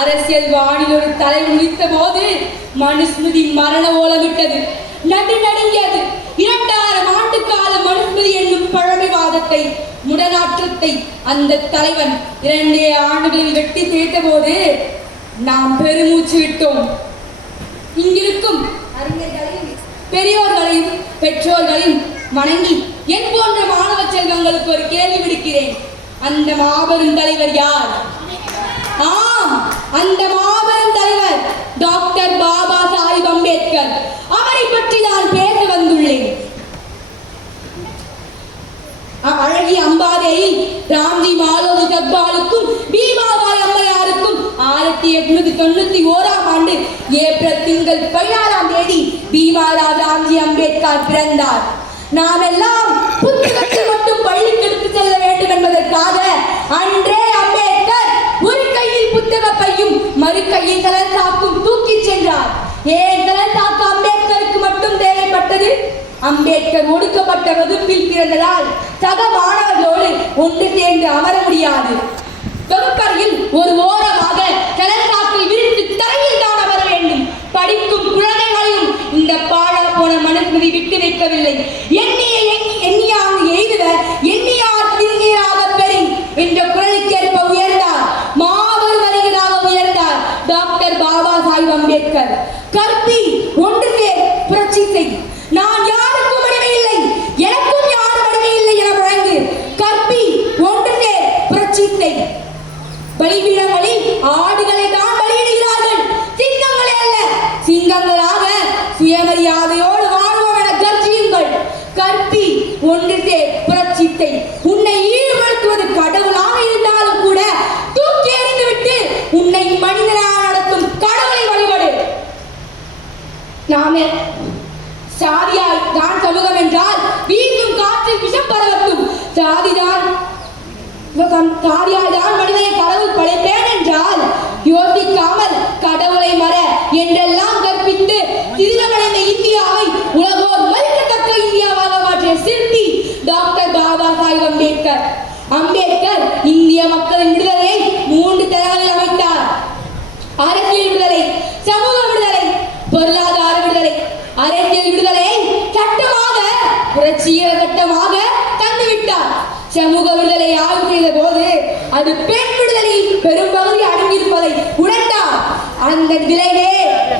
அரசியல் வானில் ஒரு தலை உதித்த போது மனுஸ்மிருதி மரண ஓலமிட்டது, நடுநடுங்கியது. 2000 ஆண்டு கால மனுஸ்மிருதி என்னும் பழமைவாதத்தை, முடநாற்றத்தை அந்த தலைவன் 2 ஆண்டுகளில் வெட்டி சேர்த்த போது நாம் பெருமூச்சு விட்டோம். இங்கிருக்கும் அறிஞர்களையும் பெரியோர்களையும் பெற்றோர்களையும் வணங்கி என் போன்ற மாணவ செல்வங்களுக்கு ஒரு கேள்வி விடுக்கிறேன். அந்த மாபெரும் தலைவர் யார்? ஆம், அந்த மாபெரும் தலைவர் டாக்டர் பாபா சாஹிப் அம்பேத்கர். அவரை பற்றி நான் பேச வந்துள்ளேன். அழகிய அம்பாதேயில் ராம்ஜி மாலோஜி ஜக்பாலுக்கும் பீமாபாய் அம்மையாருக்கும் 1891 ஆண்டு ஏப்ரல் திங்கள் 16ஆம் தேதி பீமாராவ் ராம்ஜி அம்பேத்கர் பிறந்தார். நாம் எல்லாம் புத்தகத்தில் மட்டும் பள்ளிக்கு எடுத்து செல்ல வேண்டும் என்பதற்காக அன்றே அம்பேத்கர் ஒரு கையில் புத்தக பையும் மறு கையில் கலர் சாக்கும் தூக்கி சென்றார். ஏன் கலர் சாக்கு அம்பேத்கருக்கு மட்டும் தேவைப்பட்டது? அம்பேத்கர் ஒடுக்கப்பட்ட வகுப்பில் பிறந்ததால் சக மாணவர்களோடு ஒன்று சேர்ந்து அமர முடியாது. வகுப்பறையில் ஒரு ஓரமாக கலர் சாக்கை விரித்து தரையில் தான் அமர வேண்டும். படிக்கும் குழந்தைகளையும் இந்த பாழா போன மனுஸ்மிருதி விட்டு வைக்கவில்லை. எண்ணியாக எய்துவ எண்ணியார் திருநீராக பெறி என்ற குரலுக்கேற்ப உயர்ந்தார். மாபெரும் அறிஞராக உயர்ந்தார் டாக்டர் பாபா சாஹிப் அம்பேத்கர். கற்பி, ஒன்று சேர், புரட்சி செய். நான் யாருக்கும் அடிமை இல்லை, எனக்கும் யாரும் அடிமை இல்லை என வழங்கு. கற்பி, ஒன்று சேர், புரட்சி செய். பலிபீடங்களில் ஆடுகளை தான் பலியிடுகிறார்கள், சிங்கங்களே அல்ல. சிங்கங்களாக சுயமரியாதையோடு வாழ்வோம் என கர்ஜியுங்கள். கற்பி, ஒன்று சேர், புரட்சி செய். உன்னை ஈடுபடுத்துவது கடவுளாக இருந்தாலும் கூட தூக்கி எறிந்துவிட்டு உன்னை மனிதனாக நடத்தும் கடவுளை வழிபடு. நாமே சாதியால் தான் சமூகம் என்றால் வீசும் காற்றில் விஷம் பரவட்டும். சாதியால் தான் மனிதனை கடவுள் படைப்பேன் என்றால் யோசிக்காமல் கடவுளை மற என்றெல்லாம் கற்பித்து சிதிலமடைந்த இந்தியாவை உலகோர் மதிக்கத்தக்க இந்தியாவாக மாற்றிய சிற்பி டாக்டர் பாபா சாஹிப் அம்பேத்கர். அம்பேத்கர் இந்திய மக்களின் விடுதலையை 3 தரங்களில் அமைத்தார். அரசியல் விடுதலை, சமூக விடுதலை, பொருளாதார விடுதலை. அரசியல் விடுதலையை சட்டமாக, புரட்சிகர சட்டமாக தந்துவிட்டார். சமூக விடுதலை ஆய்வு செய்த போது அது பெண் விடுதலையில் பெரும்பகுதி அடங்கியிருப்பதை உணர்ந்தார். அந்த விளைவே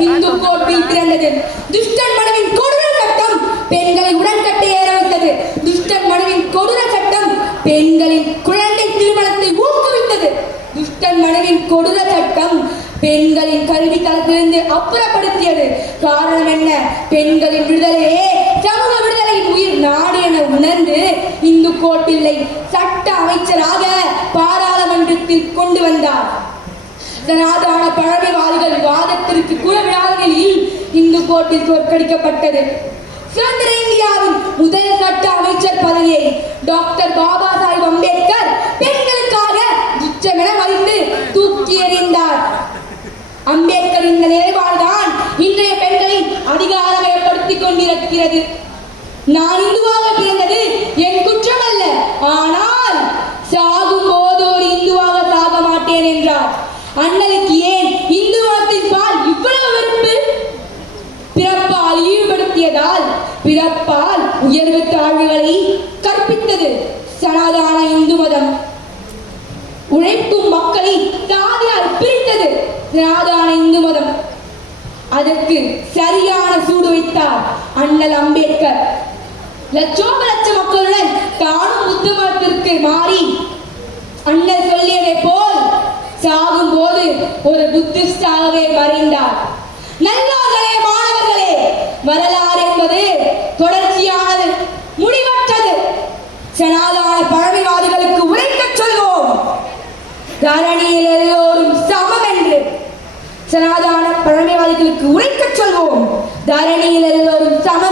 இந்து கோட்டில் பிறந்தது. துஷ்டன் மனுவின் கொடூர சட்டம் பெண்களை உடன்கட்டை ஏற வைத்தது. துஷ்டன் மனுவின் கொடூர சட்டம் பெண்களின் குழந்தை திருமணத்தை ஊக்குவித்தது. துஷ்டன் மனுவின் கொடூர சட்டம் பெண்களின் கல்வி தளத்திலிருந்து அப்புறப்படுத்தியது. காரணம் என்ன? பெண்களின் விடுதலையே சமூக விடுதலையின் உயிர் நாடு என உணர்ந்து இந்து கோட்டில்லை சட்ட அமைச்சராக பாராளுமன்றத்தில் கொண்டு வந்தார். சனாதன பழமைவாதிகள் வாதத்திற்கு கூட விழாவில் இந்து கோட்டில் தோற்கடிக்கப்பட்டது. சுதந்திர இந்தியாவின் முதல் சட்ட அமைச்சர் பதவியை டாக்டர் பாபா சாஹிப் அம்பேத்கர் பெண்களுக்காக துச்சமென மதித்து தூக்கி எறிந்தார். அம்பேத்கர் இந்த நிலைப்பாடுதான் இன்றைய பெண்களை அதிகாரமயப்படுத்திக் கொண்டிருக்கிறது. நான் இந்துவாக பிறந்தது என் குற்றம் அல்ல, ஆனால் சாகும் போது ஒரு இந்துவாக சாக மாட்டேன் என்றார். அண்ணலுக்கு ஏன் இந்து மதத்தின் பால் இவ்வளவு வெறுப்பு? பிறப்பால் ஈடுபடுத்தியதால் பிறப்பால் உயர்வு தாழ்வுகளை கற்பித்தது சனாதன இந்து மதம். உழைக்கும் மக்களை சாதியால் பிரித்தது சனாதன இந்து மதம். அதற்கு சரியான சூடு வைத்தார் அண்ணல் அம்பேத்கர். லட்சோப லட்ச மக்களுடன் தானும் புத்த மதத்திற்கு மாறி அண்ணல் சொல்லியதை போல் சாகும் போது ஒரு புத்திஸ்டாகவே மறைந்தார். நல்லவர்களே, மாணவர்களே, வரலாறு என்பது தொடர்ச்சியானது, முடிவற்றது. சனாதன பழமைவாதிகளுக்கு உரைக்கச் சொல்வோம், தரணியில் எல்லோரும் சமம் என்று. சனாதன பழமைவாதிகளுக்கு உரைக்கச் சொல்வோம், தரணியில் எல்லோரும் சமம்.